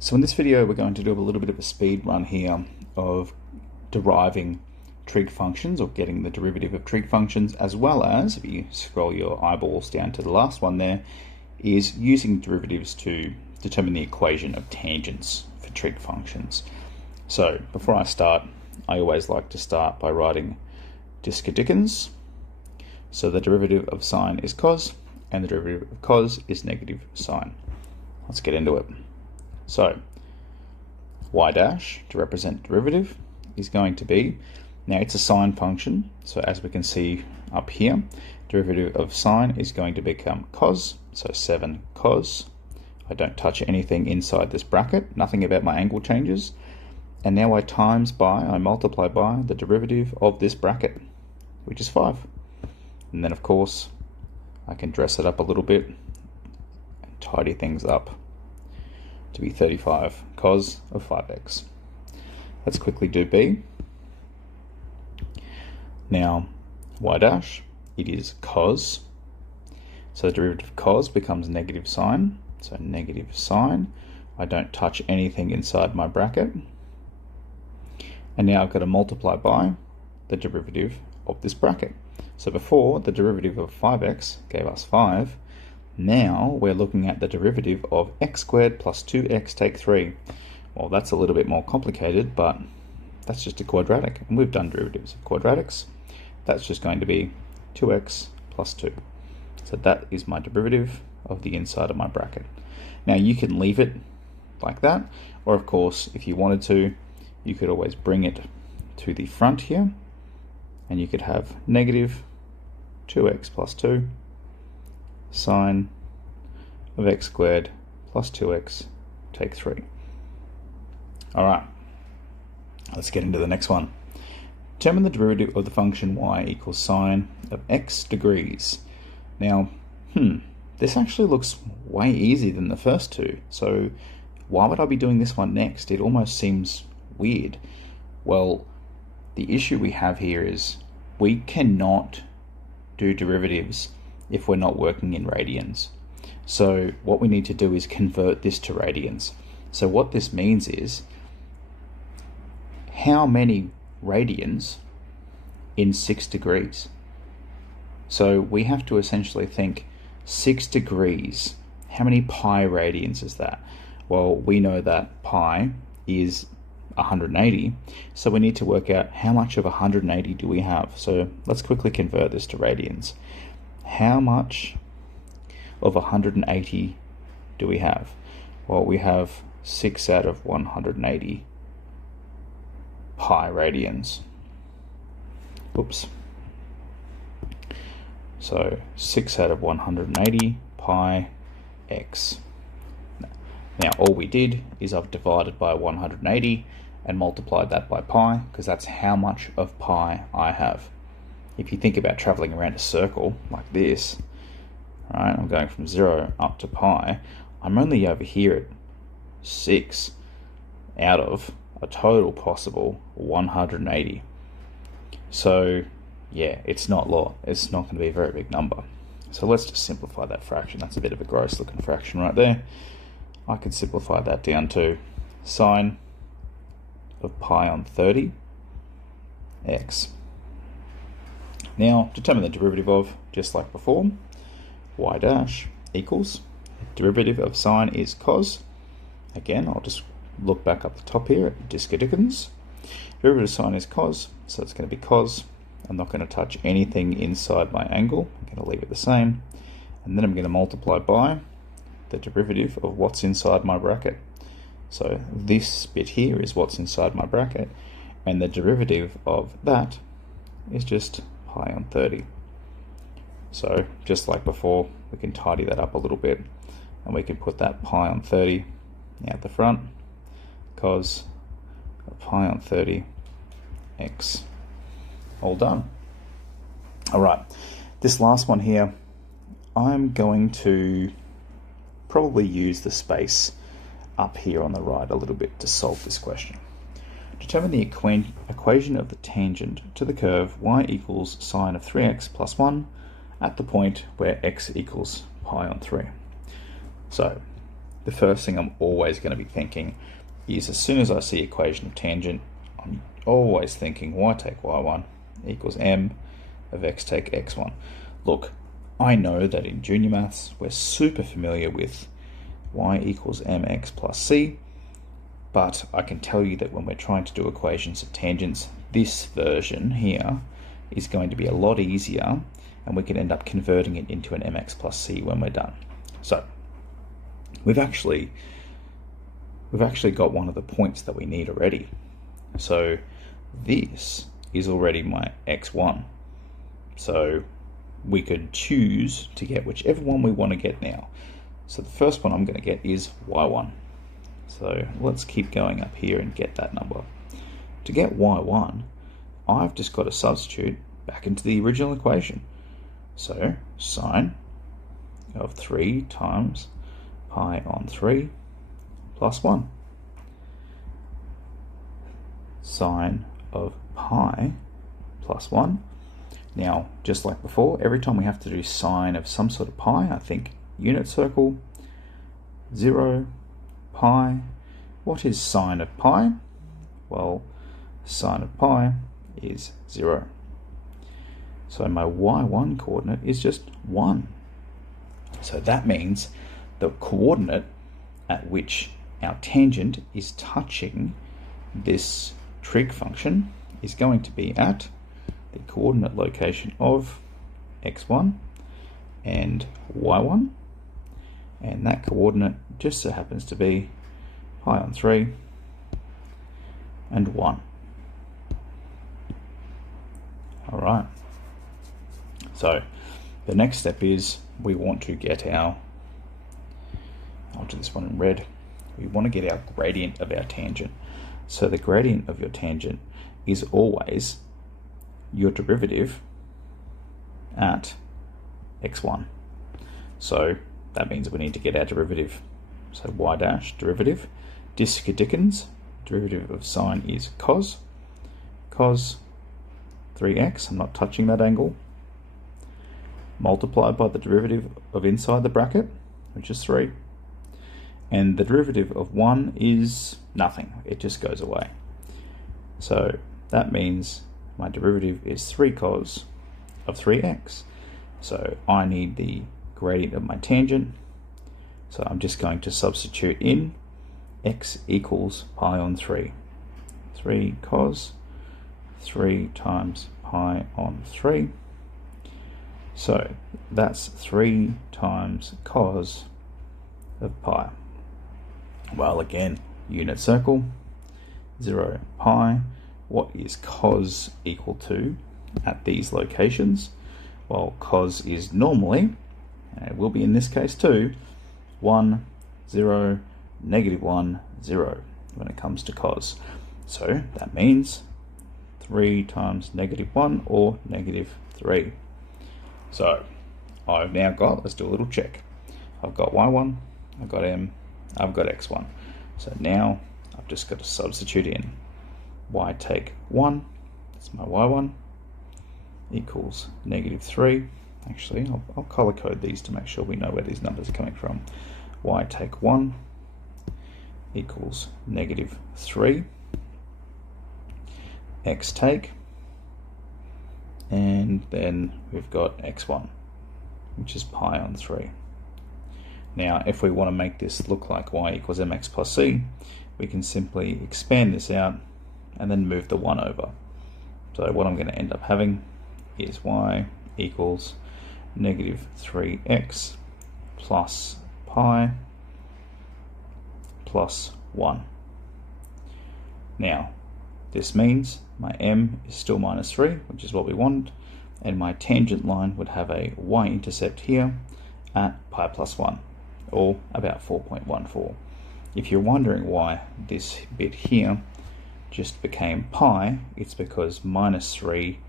So in this video we're going to do a little bit of a speed run here of deriving trig functions, or getting the derivative of trig functions, as well as, if you scroll your eyeballs down to the last one there, is using derivatives to determine the equation of tangents for trig functions. So before I start, I always like to start by writing Dickens. So the derivative of sine is cos, and the derivative of cos is negative sine. Let's get into it. So y dash, to represent derivative, is going to be, now it's a sine function, so as we can see up here, derivative of sine is going to become cos, so 7 cos. I don't touch anything inside this bracket, nothing about my angle changes, and now I multiply by the derivative of this bracket, which is 5. And then of course I can dress it up a little bit and tidy things up to be 35 cos of 5x. Let's quickly do b. Now y dash, it is cos, so the derivative of cos becomes negative sine, so negative sine. I don't touch anything inside my bracket, and now I've got to multiply by the derivative of this bracket. So before, the derivative of 5x gave us 5. Now we're looking at the derivative of x squared plus 2x take 3. Well, that's a little bit more complicated, but that's just a quadratic, and we've done derivatives of quadratics. That's just going to be 2x plus 2. So that is my derivative of the inside of my bracket. Now you can leave it like that, or of course, if you wanted to, you could always bring it to the front here, and you could have negative 2x plus 2 sine of x squared plus 2x take 3. Alright, let's get into the next one. Determine the derivative of the function y equals sine of x degrees. Now, this actually looks way easier than the first two, so why would I be doing this one next? It almost seems weird. Well, the issue we have here is we cannot do derivatives if we're not working in radians. So what we need to do is convert this to radians. So what this means is, how many radians in 6 degrees? So we have to essentially think 6 degrees. How many pi radians is that? Well, we know that pi is 180, so we need to work out how much of 180 do we have. So let's quickly convert this to radians. How much of 180 do we have? Well, we have 6 out of 180 pi radians. Oops. So 6 out of 180 pi x. Now all we did is I've divided by 180 and multiplied that by pi, because that's how much of pi I have. If you think about traveling around a circle like this, right, I'm going from 0 up to pi, I'm only over here at 6 out of a total possible 180. So yeah, it's not it's not going to be a very big number. So let's just simplify that fraction. That's a bit of a gross looking fraction right there. I can simplify that down to sine of pi on 30 x. Now determine the derivative of, just like before, y dash equals, derivative of sine is cos. Again, I'll just look back up the top here at Dickens. Derivative of sine is cos, so it's going to be cos. I'm not going to touch anything inside my angle. I'm going to leave it the same, and then I'm going to multiply by the derivative of what's inside my bracket. So this bit here is what's inside my bracket, and the derivative of that is just pi on 30. So just like before, we can tidy that up a little bit, and we can put that pi on 30 out the front, cos of pi on 30 x. All done. Alright, this last one here, I'm going to probably use the space up here on the right a little bit to solve this question. Determine the equation of the tangent to the curve y equals sine of 3x plus 1 at the point where x equals pi on 3. So the first thing I'm always going to be thinking is, as soon as I see equation of tangent, I'm always thinking y take y1 equals m of x take x1. Look, I know that in junior maths we're super familiar with y equals mx plus c, but I can tell you that when we're trying to do equations of tangents, this version here is going to be a lot easier, and we can end up converting it into an mx plus c when we're done. So we've actually got one of the points that we need already. So this is already my x1. So we could choose to get whichever one we want to get now. So the first one I'm going to get is y1. So let's keep going up here and get that number. To get y1, I've just got to substitute back into the original equation. So sine of 3 times pi on 3 plus 1. Sine of pi plus 1. Now, just like before, every time we have to do sine of some sort of pi, I think unit circle, 0, pi. What is sine of pi? Well, sine of pi is 0. So my y1 coordinate is just 1. So that means the coordinate at which our tangent is touching this trig function is going to be at the coordinate location of x1 and y1, and that coordinate just so happens to be pi on 3 and 1. All right. So the next step is we want to get our, I'll do this one in red, we want to get our gradient of our tangent. So the gradient of your tangent is always your derivative at x1. So that means we need to get our derivative. So y dash derivative, Diska Dickens, derivative of sine is cos 3x, I'm not touching that angle, multiplied by the derivative of inside the bracket, which is 3. And the derivative of 1 is nothing, it just goes away. So that means my derivative is 3 cos of 3x. So I need the gradient of my tangent. So I'm just going to substitute in x equals pi on 3. 3 cos, 3 times pi on 3. So that's 3 times cos of pi. Well, again, unit circle, 0 pi. What is cos equal to at these locations? Well, cos is normally, and it will be in this case too, 1, 0, negative 1, 0 when it comes to cos. So that means 3 times negative 1 or negative 3. So I've now got, let's do a little check. I've got y1, I've got m, I've got x1. So now I've just got to substitute in y take 1, that's my y1, equals negative 3. Actually, I'll color code these to make sure we know where these numbers are coming from. Y take 1 equals negative 3. X take, and then we've got x1, which is pi on 3. Now, if we want to make this look like y equals mx plus c, we can simply expand this out and then move the 1 over. So what I'm going to end up having is y equals negative 3x plus pi plus 1. Now, this means my m is still minus 3, which is what we want, and my tangent line would have a y-intercept here at pi plus 1, or about 4.14. If you're wondering why this bit here just became pi, it's because minus 3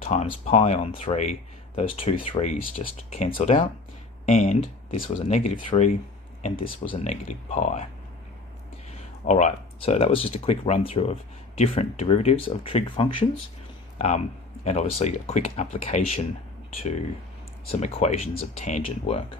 times pi on 3, those two 3's just cancelled out, and this was a negative 3, and this was a negative pi. Alright, so that was just a quick run through of different derivatives of trig functions, and obviously a quick application to some equations of tangent work.